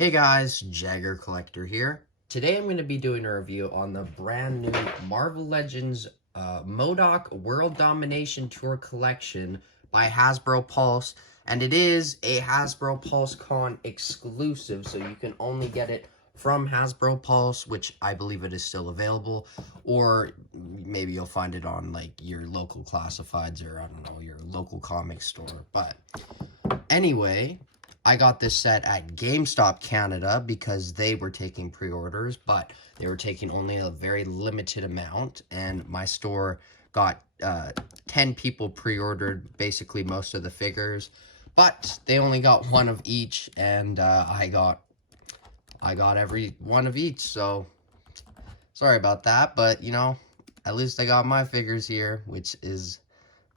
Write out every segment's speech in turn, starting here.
Hey guys, Jagger Collector here. Today I'm going to be doing a review on the brand new Marvel Legends Modok World Domination Tour Collection by Hasbro Pulse. And it is a Hasbro Pulse Con exclusive, so you can only get it from Hasbro Pulse, which I believe it is still available. Or maybe you'll find it on like your local classifieds or I don't know, your local comic store. But anyway, I got this set at GameStop Canada because they were taking pre-orders, but they were taking only a very limited amount, and my store got 10 people pre-ordered basically most of the figures, but they only got one of each, and I got every one of each, so sorry about that, but you know, at least I got my figures here, which is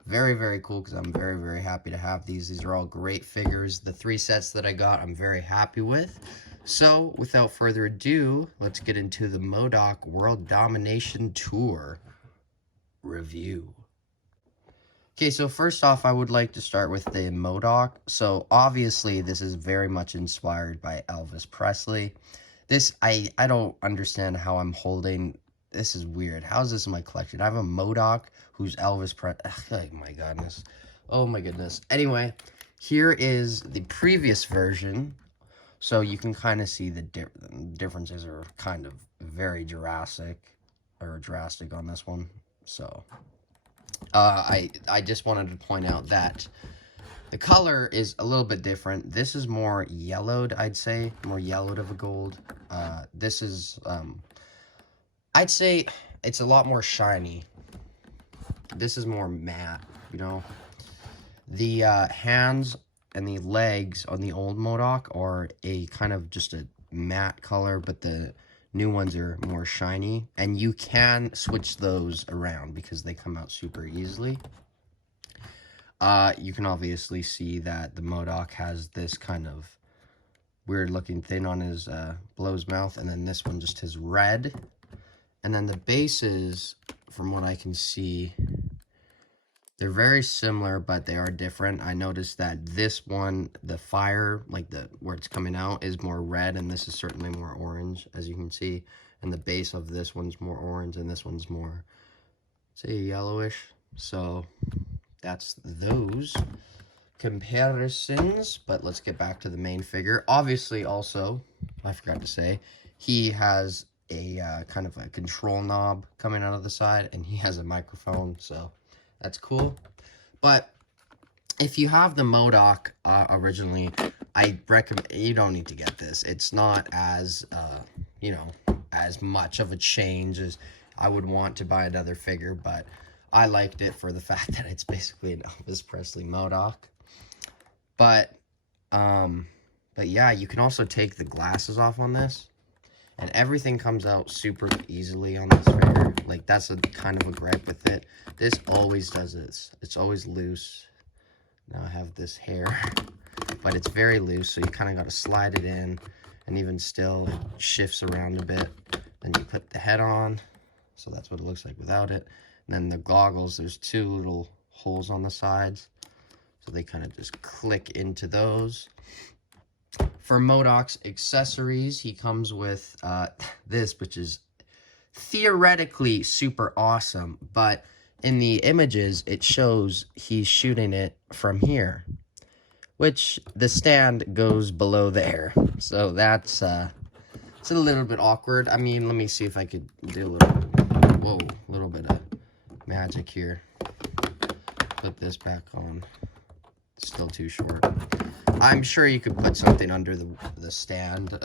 very, very cool because I'm very, very happy to have these. These are all great figures. The 3 sets that I got, I'm very happy with. So, without further ado, let's get into the Modok World Domination Tour review. Okay, so first off, I would like to start with the Modok. So, obviously, this is very much inspired by Elvis Presley. This, I don't understand how I'm holding. This is weird. How is this in my collection? I have a Modok who's Elvis Presley. Oh my goodness. Oh my goodness. Anyway, here is the previous version. So you can kind of see the differences are kind of very drastic on this one. So I just wanted to point out that the color is a little bit different. This is more yellowed, I'd say, more yellowed of a gold. This is I'd say it's a lot more shiny. This is more matte, you know. The hands and the legs on the old Modok are a kind of just a matte color, but the new ones are more shiny. And you can switch those around because they come out super easily. You can obviously see that the Modok has this kind of weird looking thing on his below his mouth, and then this one just has red. And then the bases, from what I can see, they're very similar, but they are different. I noticed that this one, the fire, like where it's coming out, is more red, and this is certainly more orange, as you can see. And the base of this one's more orange, and this one's more, say, yellowish. So that's those comparisons. But let's get back to the main figure. Obviously, also, I forgot to say, he has a kind of a control knob coming out of the side, and he has a microphone, so that's cool. But if you have the Modok originally, I recommend you don't need to get this. It's not as you know, as much of a change as I would want to buy another figure, but I liked it for the fact that it's basically an Elvis Presley Modok. But yeah, you can also take the glasses off on this, and everything comes out super easily on this figure. Like, that's a kind of a gripe with it. This always does this. It's always loose. Now I have this hair, but it's very loose, so you kind of got to slide it in, and even still, it shifts around a bit. Then you put the head on, so that's what it looks like without it. And then the goggles, there's 2 little holes on the sides, so they kind of just click into those. For Modok's accessories, he comes with this, which is theoretically super awesome, but in the images, it shows he's shooting it from here, which the stand goes below there. So that's it's a little bit awkward. I mean, let me see if I could do a little bit of magic here. Put this back on. Still too short. I'm sure you could put something under the stand.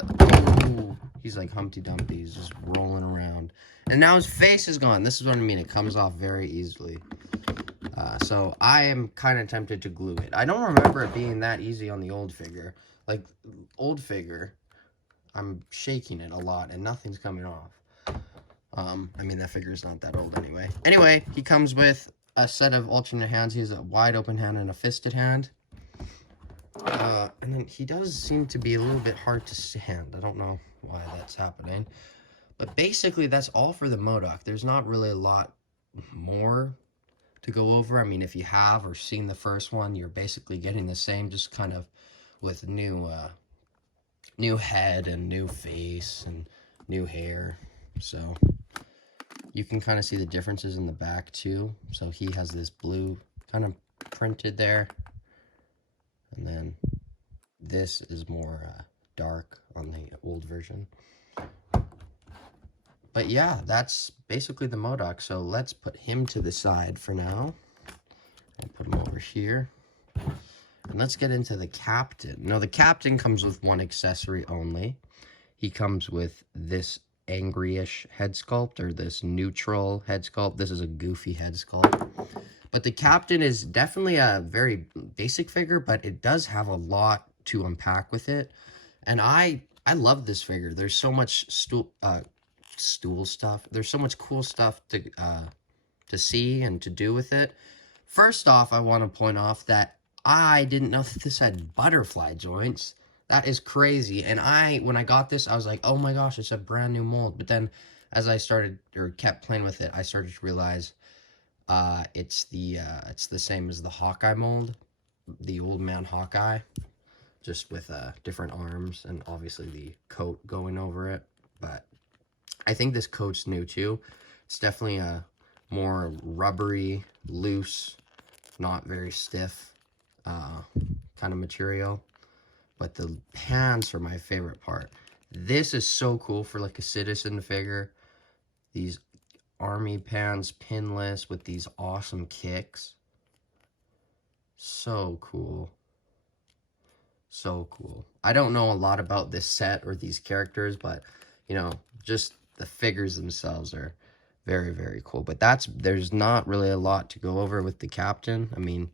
Ooh, he's like Humpty Dumpty. He's just rolling around. And now his face is gone. This is what I mean. It comes off very easily. So I am kind of tempted to glue it. I don't remember it being that easy on the old figure. Like, old figure, I'm shaking it a lot and nothing's coming off. I mean, that figure's not that old anyway. Anyway, he comes with a set of alternate hands. He has a wide open hand and a fisted hand. And then he does seem to be a little bit hard to stand. I don't know why that's happening. But basically, that's all for the Modok. There's not really a lot more to go over. I mean, if you have or seen the first one, you're basically getting the same, just kind of with new new head and new face and new hair. So you can kind of see the differences in the back too. So he has this blue kind of printed there. And then this is more dark on the old version. But yeah, that's basically the Modok. So let's put him to the side for now. I'll put him over here. And let's get into the Captain. Now, the Captain comes with one accessory only. He comes with this angryish head sculpt, or this neutral head sculpt. This is a goofy head sculpt. But the Captain is definitely a very basic figure, but it does have a lot to unpack with it. And I love this figure. There's so much stool stuff. There's so much cool stuff to see and to do with it. First off, I want to point off that I didn't know that this had butterfly joints. That is crazy. And when I got this, I was like, oh my gosh, it's a brand new mold. But then as I started or kept playing with it, I started to realize it's the same as the Hawkeye mold, the old man Hawkeye, just with different arms and obviously the coat going over it. But I think this coat's new too. It's definitely a more rubbery, loose, not very stiff kind of material. But the pants are my favorite part. This is so cool for like a citizen figure. These army pants, pinless, with these awesome kicks. So cool. So cool. I don't know a lot about this set or these characters, but, you know, just the figures themselves are very, very cool. But there's not really a lot to go over with the Captain. I mean,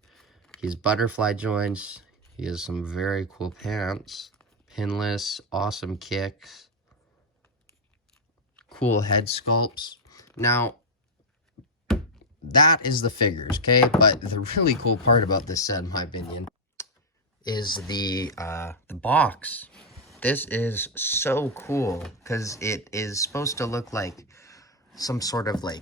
he's butterfly joints. He has some very cool pants. Pinless, awesome kicks. Cool head sculpts. Now, that is the figures, okay? But the really cool part about this set, in my opinion, is the box. This is so cool because it is supposed to look like some sort of like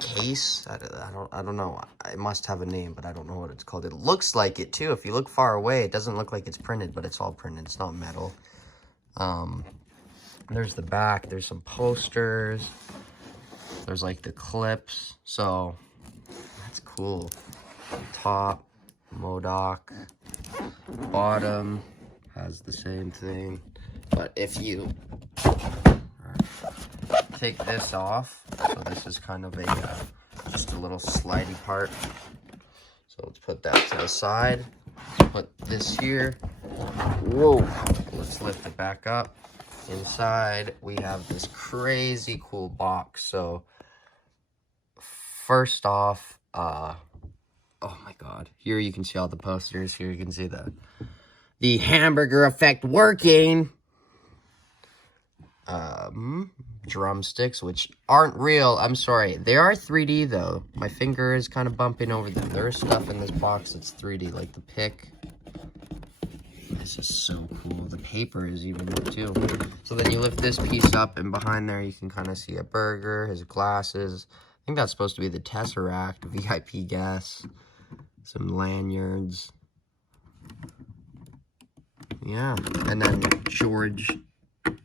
case. I don't know. It must have a name, but I don't know what it's called. It looks like it too. If you look far away, it doesn't look like it's printed, but it's all printed. It's not metal. There's the back. There's some posters. There's like the clips. So that's cool. Top, Modok. Bottom has the same thing. But if you take this off, so this is kind of a just a little slidey part. So let's put that to the side. Put this here. Whoa! Let's lift it back up. Inside we have this crazy cool box. So first off, oh my god, here you can see all the posters. Here you can see the hamburger effect working. Drumsticks, which aren't real. I'm sorry. They are 3D though. My finger is kind of bumping over them. There is stuff in this box that's 3D, like the pick. This is so cool. The paper is even new too. So then you lift this piece up, and behind there you can kind of see a burger, his glasses. I think that's supposed to be the Tesseract, VIP guest, some lanyards. Yeah, and then George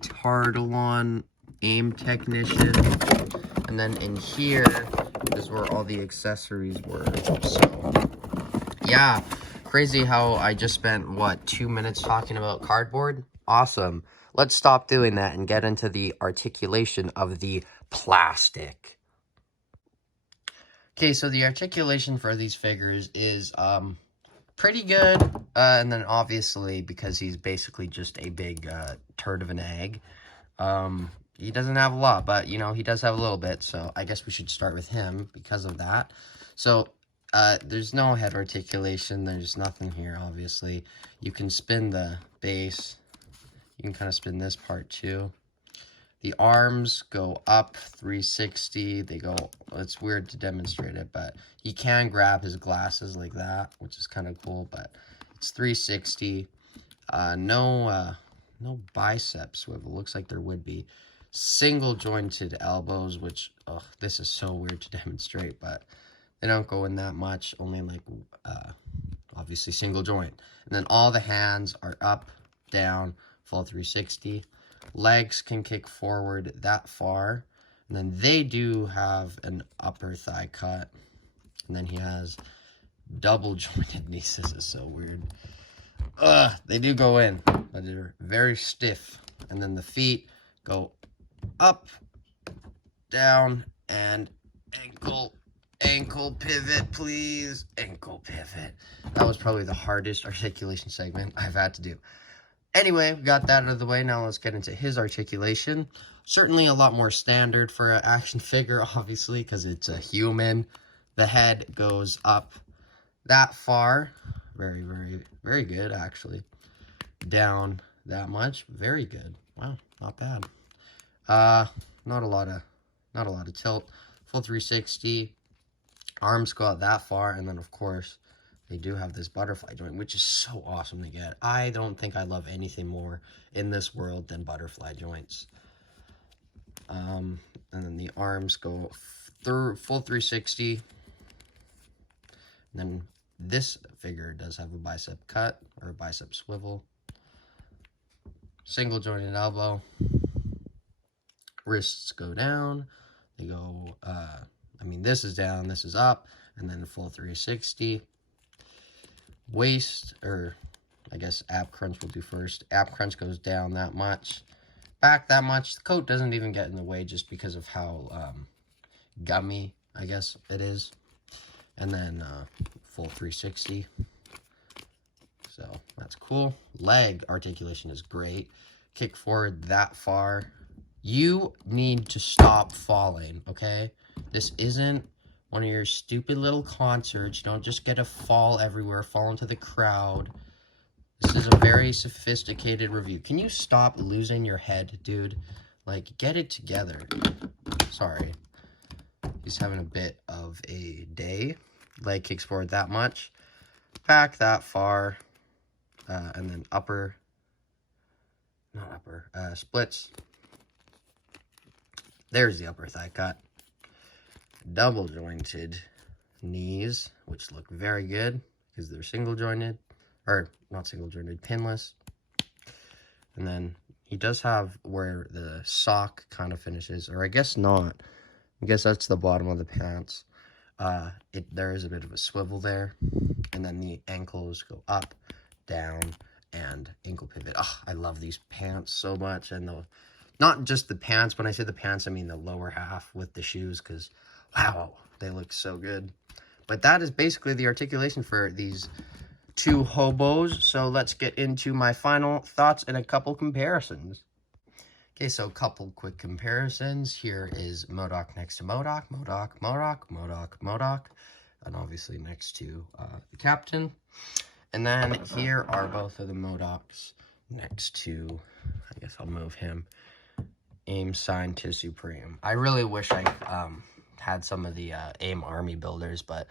Tartalon, aim technician, and then in here is where all the accessories were. So yeah, crazy how I just spent what 2 minutes talking about cardboard. Awesome. Let's stop doing that and get into the articulation of the plastic. Okay, so the articulation for these figures is pretty good, and then obviously because he's basically just a big turd of an egg, he doesn't have a lot, but you know, he does have a little bit, so I guess we should start with him because of that. So there's no head articulation. There's nothing here. Obviously you can spin the base, you can kind of spin this part too. The arms go up 360. They go, it's weird to demonstrate it, but he can grab his glasses like that, which is kind of cool, but it's 360. No bicep swivel. Looks like there would be. Single jointed elbows, which, oh, this is so weird to demonstrate, but they don't go in that much, only like, obviously single joint. And then all the hands are up, down, full 360. Legs can kick forward that far. And then they do have an upper thigh cut. And then he has double jointed knees. This is so weird. They do go in, but they're very stiff. And then the feet go up, down, and ankle pivot, please. Ankle pivot. That was probably the hardest articulation segment I've had to do. Anyway, we got that out of the way. Now let's get into his articulation. Certainly a lot more standard for an action figure, obviously, because it's a human. The head goes up that far. Very, very, very good, actually. Down that much. Very good. Wow, not bad. Not a lot of tilt. Full 360. Arms go out that far, and then of course they do have this butterfly joint, which is so awesome to get. I don't think I love anything more in this world than butterfly joints. And then the arms go through full 360. And then this figure does have a bicep cut or a bicep swivel. Single jointed elbow. Wrists go down. They go, this is down, this is up, and then full 360. Waist, or I guess ab crunch will do first. Ab crunch goes down that much, back that much. The coat doesn't even get in the way just because of how gummy, I guess, it is. And then full 360. So that's cool. Leg articulation is great. Kick forward that far. You need to stop falling, okay? This isn't one of your stupid little concerts. Don't just get a fall everywhere, fall into the crowd. This is a very sophisticated review. Can you stop losing your head, dude? Like, get it together. Sorry. He's having a bit of a day. Leg kicks forward that much. Back that far. And then splits. There's the upper thigh cut. Double jointed knees, which look very good because they're single jointed, or not single jointed, pinless. And then he does have where the sock kind of finishes, or I guess not. I guess that's the bottom of the pants. There is a bit of a swivel there, and then the ankles go up, down, and ankle pivot. I love these pants so much, and not just the pants. When I say the pants, I mean the lower half with the shoes, because wow, they look so good. But that is basically the articulation for these two hobos. So let's get into my final thoughts and a couple comparisons. Okay, so a couple quick comparisons. Here is Modok next to Modok, Modok, and obviously next to the captain. And then here are both of the Modoks next to, I guess I'll move him, AIM Sign to Supreme. I really wish I had some of the AIM Army builders, but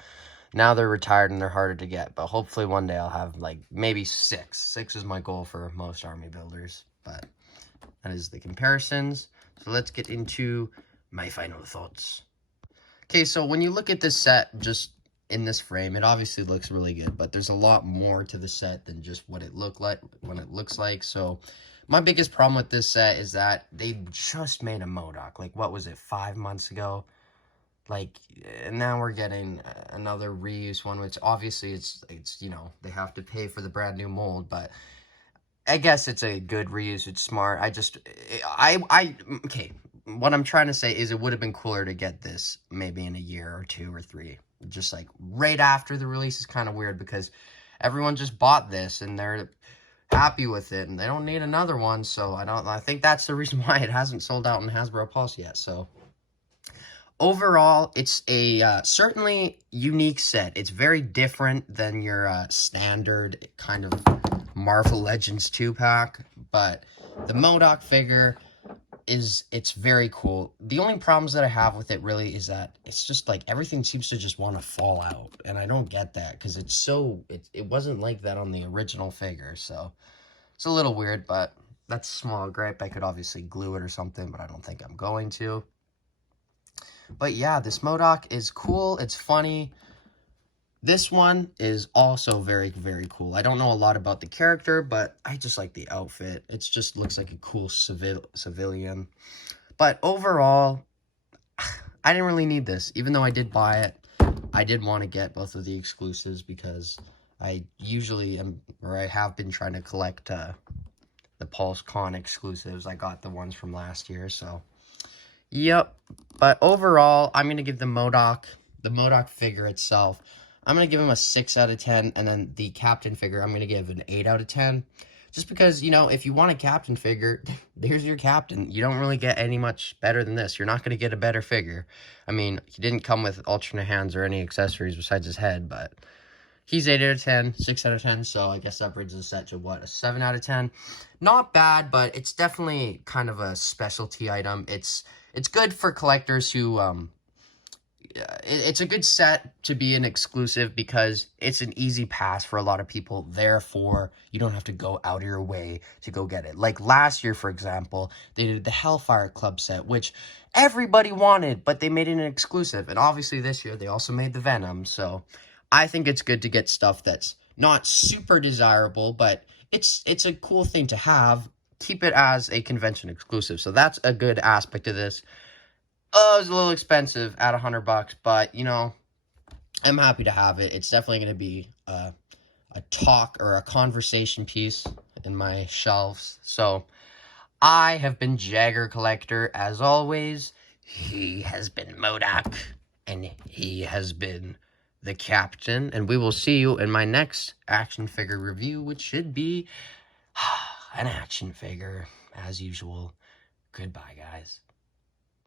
now they're retired and they're harder to get. But hopefully one day I'll have like maybe 6. 6 is my goal for most Army builders, but that is the comparisons. So let's get into my final thoughts. Okay, so when you look at this set just in this frame, it obviously looks really good, but there's a lot more to the set than just what it looks like. So my biggest problem with this set is that they just made a Modok. Like, what was it, 5 months ago? Like, and now we're getting another reuse one, which obviously it's they have to pay for the brand new mold, but I guess it's a good reuse. It's smart. Okay, what I'm trying to say is it would have been cooler to get this maybe in a year or 2 or 3. Just like right after the release is kind of weird because everyone just bought this and they're happy with it and they don't need another one. So I think that's the reason why it hasn't sold out in Hasbro Pulse yet. So overall, it's a certainly unique set. It's very different than your standard kind of Marvel Legends 2-pack, but the Modok figure it's very cool. The only problems that I have with it really is that it's just like everything seems to just want to fall out, and I don't get that because it wasn't like that on the original figure, so it's a little weird, but that's a small gripe. I could obviously glue it or something, but I don't think I'm going to. But yeah, this Modok is cool. It's funny. This one is also very, very cool. I don't know a lot about the character, but I just like the outfit. It just looks like a cool civilian. But overall, I didn't really need this. Even though I did buy it, I did want to get both of the exclusives because I usually am, or I have been trying to collect the Pulse Con exclusives. I got the ones from last year, so yep. But overall, I'm going to give the Modok figure itself, I'm going to give him a 6 out of 10, and then the captain figure, I'm going to give an 8 out of 10. Just because, you know, if you want a captain figure, there's your captain. You don't really get any much better than this. You're not going to get a better figure. I mean, he didn't come with alternate hands or any accessories besides his head, but he's 8 out of 10, 6 out of 10, so I guess that brings the set to, what, a 7 out of 10? Not bad, but it's definitely kind of a specialty item. It's good for collectors who, it's a good set to be an exclusive because it's an easy pass for a lot of people. Therefore, you don't have to go out of your way to go get it. Like last year, for example, they did the Hellfire Club set, which everybody wanted, but they made it an exclusive. And obviously this year, they also made the Venom. So I think it's good to get stuff that's not super desirable, but it's a cool thing to have. Keep it as a convention exclusive. So that's a good aspect of this. Oh, it was a little expensive at $100, but, you know, I'm happy to have it. It's definitely going to be a talk or a conversation piece in my shelves. So, I have been Jagger Collector, as always. He has been Modok, and he has been the captain. And we will see you in my next action figure review, which should be an action figure, as usual. Goodbye, guys.